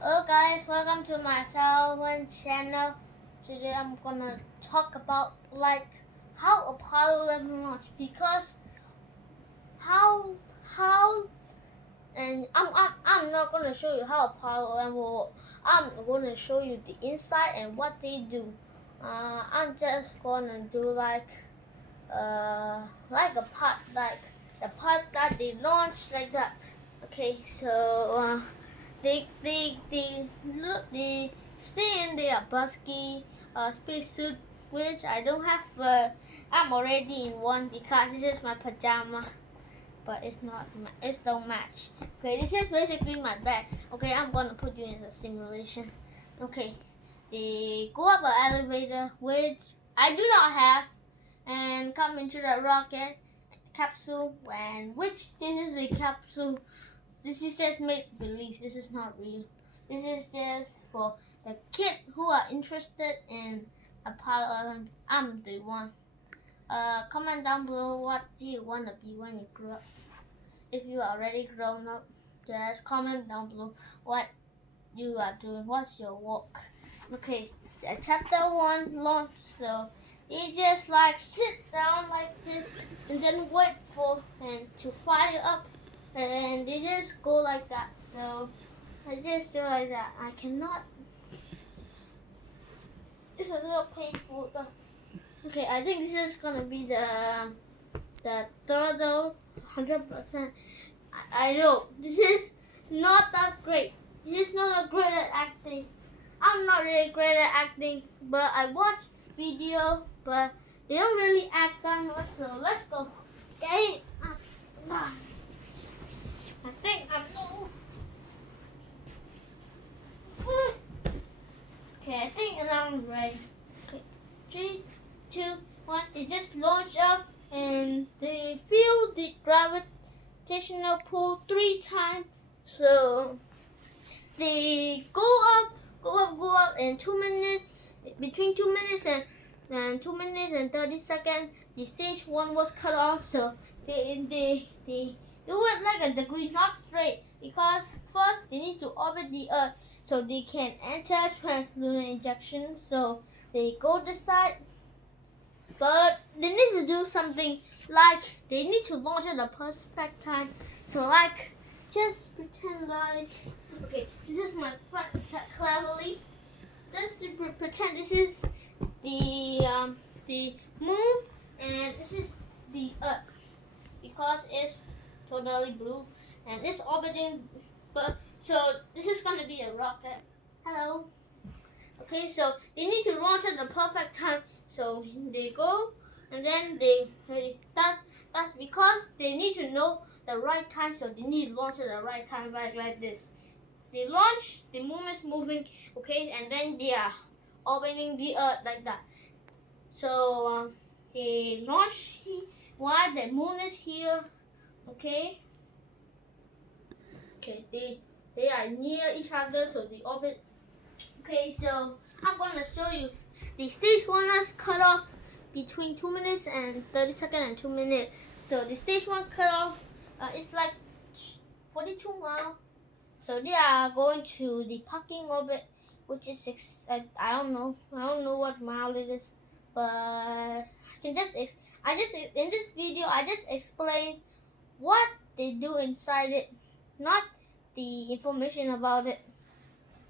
Hello guys, welcome to my Southern channel. Today I'm gonna talk about how Apollo 11 launched because how and I'm not gonna show you how Apollo 11 will. I'm gonna show you the inside and what they do. I'm just gonna do like a part like the part that they launched like that. Okay, so they stay in their busky spacesuit, which I don't have. I'm already in one because this is my pajama, but it's not. It don't match. Okay, this is basically my bed. Okay, I'm gonna put you in the simulation. Okay, they go up an elevator, which I do not have, and come into the rocket capsule. And which this is a capsule. This is just make believe. This is not real. This is just for the kid who are interested in Apollo 11. I'm the one. Comment down below what do you want to be when you grow up. If you are already grown up, just comment down below what you are doing. What's your work? Okay, the chapter 1 launch. So you just like sit down like this and then wait for and to fire up, and they just go like that. So I just do like that. I cannot. It's a little painful though. Okay, I think this is gonna be the third 100%. I know this is not that great. This is not a great at acting. I'm not really great at acting, but I watch video, but they don't really act that much. So let's go. Okay. I think I'm no. Okay, I think I'm ready. Okay, 3, 2, 1. They just launch up and they feel the gravitational pull 3 times. So they go up in 2 minutes. Between 2 minutes and 2 minutes and 30 seconds, the stage 1 was cut off. So they do it like a degree, not straight, because first they need to orbit the Earth so they can enter translunar injection. So they go this side, but they need to do something like they need to launch at the perfect time. So like just pretend like, okay, this is my front cleverly. Just to pretend this is the moon and this is the Earth, because it's totally blue and it's orbiting. But so this is gonna be a rocket. Hello. Okay, so they need to launch at the perfect time. So they go and then they ready. That's because they need to know the right time. So they need to launch at the right time, like this. They launch, the moon is moving, okay, and then they are orbiting the Earth like that. So they launch while the moon is here, okay. Okay, they are near each other, so they orbit. Okay, so I'm gonna show you. The stage 1 is cut off between 2 minutes and 30 seconds and 2 minutes. So the stage 1 cut off, it's like 42 miles. So they are going to the parking orbit, which is I don't know what mile it is, but in this video I just explain what they do inside it, not the information about it.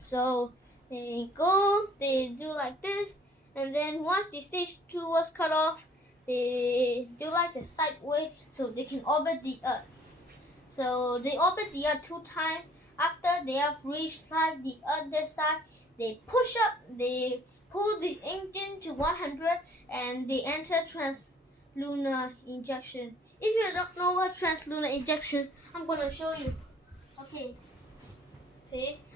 So they go, they do like this, and then once the stage 2 was cut off, they do like a sideway so they can orbit the Earth. So they orbit the Earth 2 times. After they have reached like the other side, they push up, they pull the engine to 100, and they enter translunar injection. If you don't know what translunar injection, I'm gonna show you. Okay,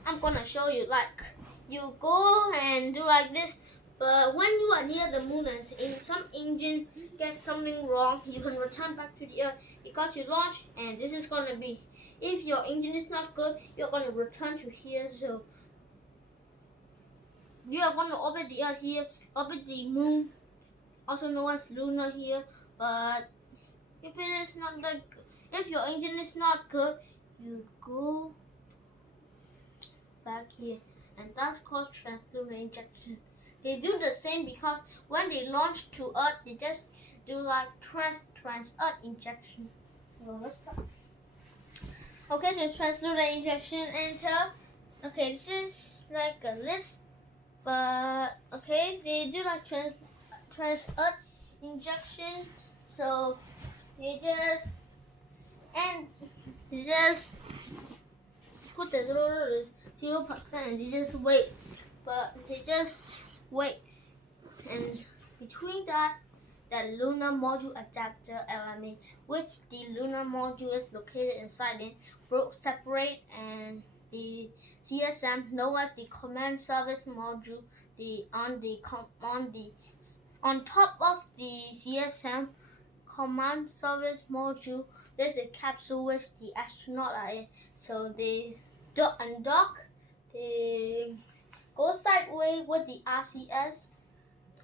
I'm gonna show you. Like you go and do like this, but when you are near the moon and some engine gets something wrong, you can return back to the Earth because you launch, and this is gonna be. If your engine is not good, you're going to return to here. So you are going to orbit the Earth here, orbit the moon, also known as lunar here. But if it is not that good, if your engine is not good, you go back here, and that's called translunar injection. They do the same because when they launch to Earth, they just do like trans-Earth injection. So let's start. Okay, so translunar injection, enter. Okay, this is like a list, but okay, they do like trans-Earth injection. So they just put the little 0% and they just wait, but they just wait, and between that lunar module adapter element, which the lunar module is located inside it, broke separate, and the CSM, known as the command service module, on top of the CSM command service module, there's a capsule which the astronaut are in. So they undock, they go sideways with the RCS,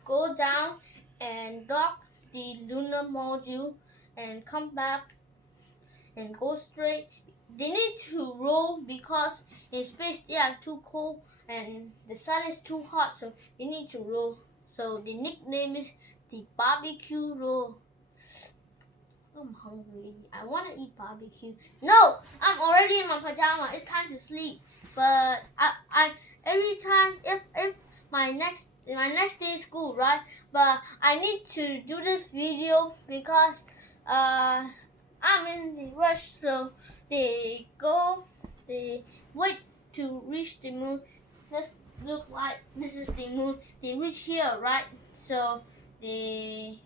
go down and dock the lunar module, and come back and go straight. They need to roll because in space they are too cold and the sun is too hot, so they need to roll. So the nickname is the barbecue roll. I'm hungry. I want to eat barbecue. No, I'm already in my pajama. It's time to sleep. But I every time if my next day is school, right? But I need to do this video because I'm in the rush. So they wait to reach the moon. Let's look like this is the moon. They reach here, right? So they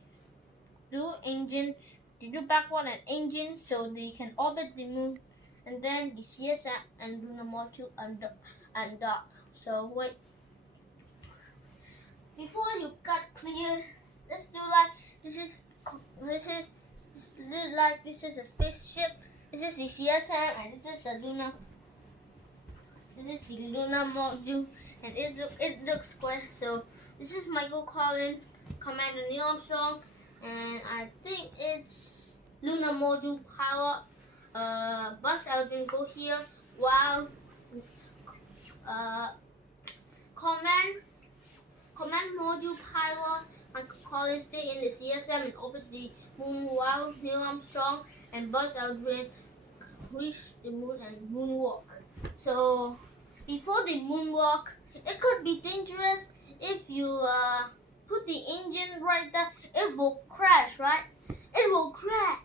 do engine. They do backward an engine so they can orbit the moon, and then the CSM and lunar module undock. So wait. Before you got clear, let's do like this is a spaceship. This is the CSM and this is a lunar. This is the lunar module, and it looks square. So this is Michael Collins, Commander Neil Armstrong, and I think it's lunar module pilot. Buzz Aldrin go here while command module pilot Michael Collins stay in the CSM and orbit the moon while Neil Armstrong and Buzz Aldrin reach the moon and moonwalk. So before the moonwalk, it could be dangerous if you put the engine right there. It will crash, right? It will crash.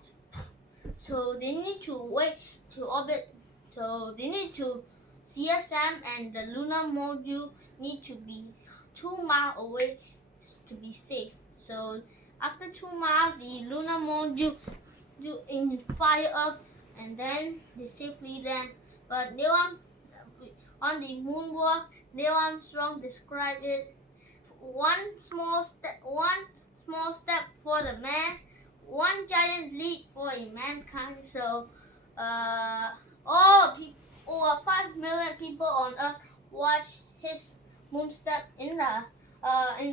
So they need to wait to orbit. So they need to CSM and the lunar module need to be 2 miles away to be safe. So after 2 miles, the lunar module do engine fire up, and then they safely land. But on the moonwalk, Neil Armstrong described it: one small step for the man, one giant leap for mankind. So, over 5 million people on Earth watch his moon step in the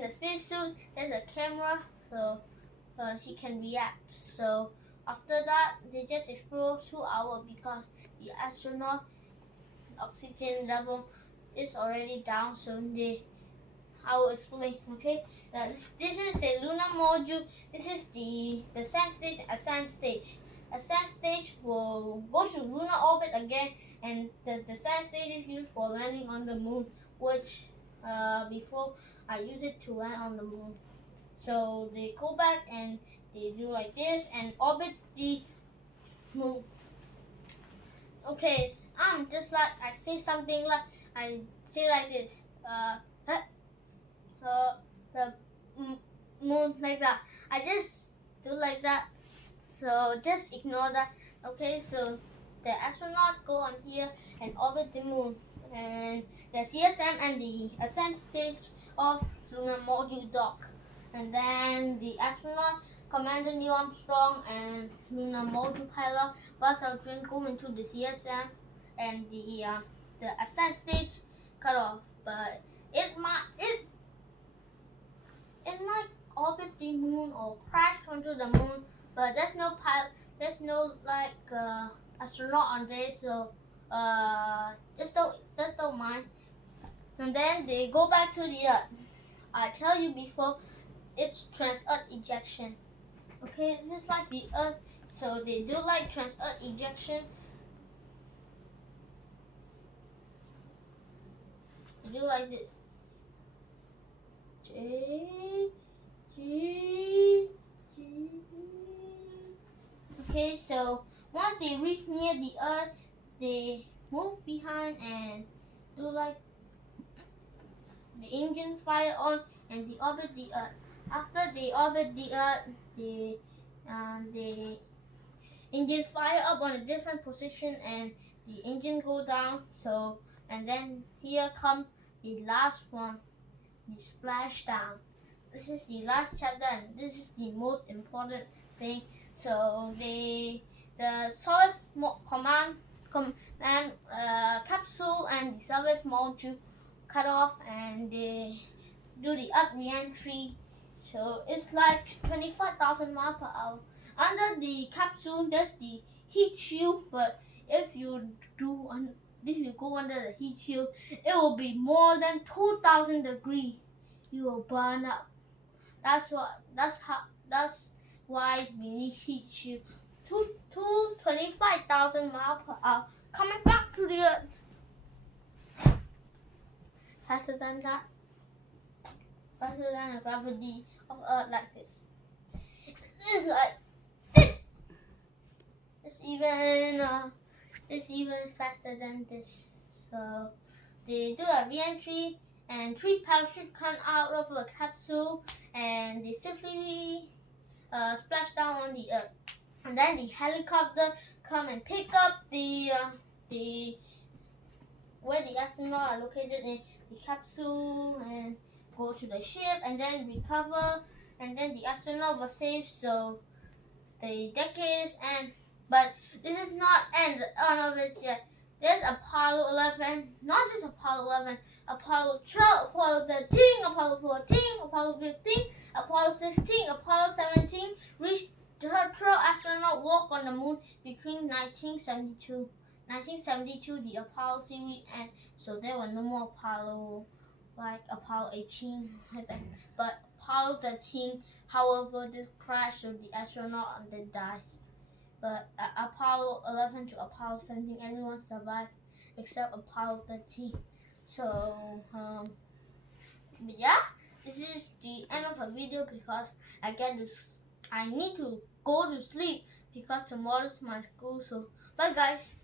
spacesuit. There's a camera, so he can react. So after that, they just explore 2 hours because the astronaut oxygen level is already down. So I will explain. Okay, this is the lunar module. This is the descent stage, ascent stage. Ascent stage will go to lunar orbit again, and the descent stage is used for landing on the moon, which before I use it to land on the moon. So they go back and they do like this and orbit the moon. Okay, just like I say something like I say like this. The moon like that. I just do like that. So just ignore that. Okay, so the astronaut go on here and orbit the moon, and the CSM and the ascent stage of lunar module dock, and then the astronaut, Commander Neil Armstrong, and lunar module pilot Buzz Aldrin go into the CSM, and the ascent stage cut off. But it might orbit the moon or crash onto the moon. But there's no astronaut on there, so just don't mind. And then they go back to the Earth. I tell you before, it's trans-Earth ejection. Okay, this is like the Earth, so they do like trans-Earth ejection. They do like this. G, G, G. Okay, so once they reach near the Earth, they move behind and do like the engine fire on, and they orbit the Earth. After they orbit the Earth, the engine fire up on a different position, and the engine go down. So, and then here come the last one, the splashdown. This is the last chapter, and this is the most important thing. So the Source command capsule and the service module cut off, and they do the Earth re-entry. So it's like 25,000 miles per hour. Under the capsule, there's the heat shield, but if you go under the heat shield, it will be more than 2,000 degrees. You will burn up. That's why we need heat shield. 25,000 miles per hour coming back to the Earth. Faster than that. Faster than the gravity of Earth, like this. It's like this. It's even faster than this. So they do a re-entry, and 3 parachutes come out of the capsule, and they safely splash down on the Earth. And then the helicopter come and pick up the where the astronauts are located in the capsule, and go to the ship, and then recover, and then the astronaut was saved. So the decades end, but this is not end of it yet. There's Apollo 11, not just Apollo 11, Apollo 12, Apollo 13, Apollo 14, Apollo 15, Apollo 16, Apollo 17 reached the 12 astronaut walk on the moon between 1972. 1972, the Apollo series, and so there were no more Apollo, like Apollo 18, but Apollo 13. However, this crashed, so the astronaut did die. But Apollo 11 to Apollo 17, everyone survived except Apollo 13. So, but yeah, this is the end of the video because I need to go to sleep because tomorrow's my school. So, bye guys.